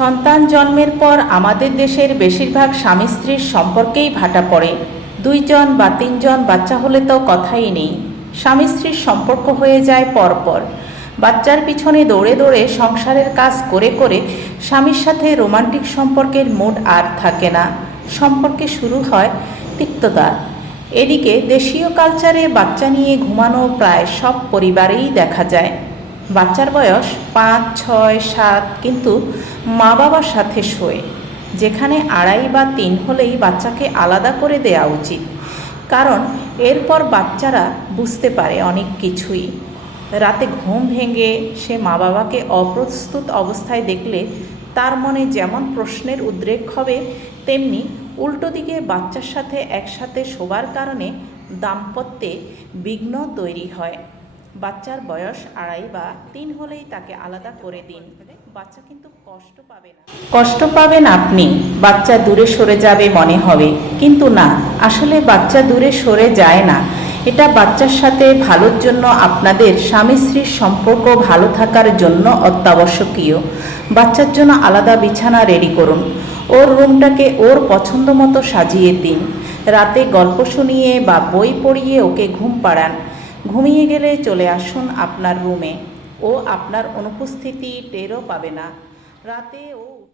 সন্তান জন্মের পর আমাদের দেশের বেশিরভাগ স্বামী স্ত্রীর সম্পর্কেই ভাটা পড়ে। দুইজন বা তিনজন বাচ্চা হলে তো কথাই নেই। স্বামী স্ত্রীর সম্পর্ক হয়ে যায় পরপর। বাচ্চার পিছনে দৌড়ে দৌড়ে সংসারের কাজ করে করে স্বামীর সাথে রোমান্টিক সম্পর্কের মুড আর থাকে না। সম্পর্কে শুরু হয় তিক্ততা। এদিকে দেশীয় কালচারে বাচ্চা নিয়ে ঘুমানো প্রায় সব পরিবারেই দেখা যায়। বাচ্চার বয়স পাঁচ, ছয়, সাত, কিন্তু মা বাবার সাথে শোয়। যেখানে আড়াই বা তিন হলেই বাচ্চাকে আলাদা করে দেওয়া উচিত। কারণ এরপর বাচ্চারা বুঝতে পারে অনেক কিছুই। রাতে ঘুম ভেঙে সে মা বাবাকে অপ্রস্তুত অবস্থায় দেখলে তার মনে যেমন প্রশ্নের উদ্রেক হবে, তেমনি উল্টো দিকে বাচ্চার সাথে একসাথে শোবার কারণে দাম্পত্যে বিঘ্ন তৈরি হয়। বাচ্চার বয়স আড়াই বা তিন হলেই তাকে আলাদা করে দিন। বাচ্চা কিন্তু কষ্ট পাবে না। কষ্ট পাবেন আপনি। বাচ্চা দূরে সরে যাবে মনে হবে। কিন্তু না, আসলে বাচ্চা দূরে সরে যায় না। এটা বাচ্চার সাথে ভালোর জন্য আপনাদের স্বামী স্ত্রীর সম্পর্ক ভালো থাকার জন্য অত্যাবশ্যকীয়। বাচ্চার জন্য আলাদা বিছানা রেডি করুন। ওর রুমটাকে ওর পছন্দ মতো সাজিয়ে দিন। রাতে গল্প শুনিয়ে বা বই পড়িয়ে ওকে ঘুম পাড়ান। ঘুমিয়ে গেলে চলে আসুন আপনার রুমে। ও আপনার অনুপস্থিতি টেরও পাবে না। রাতে ও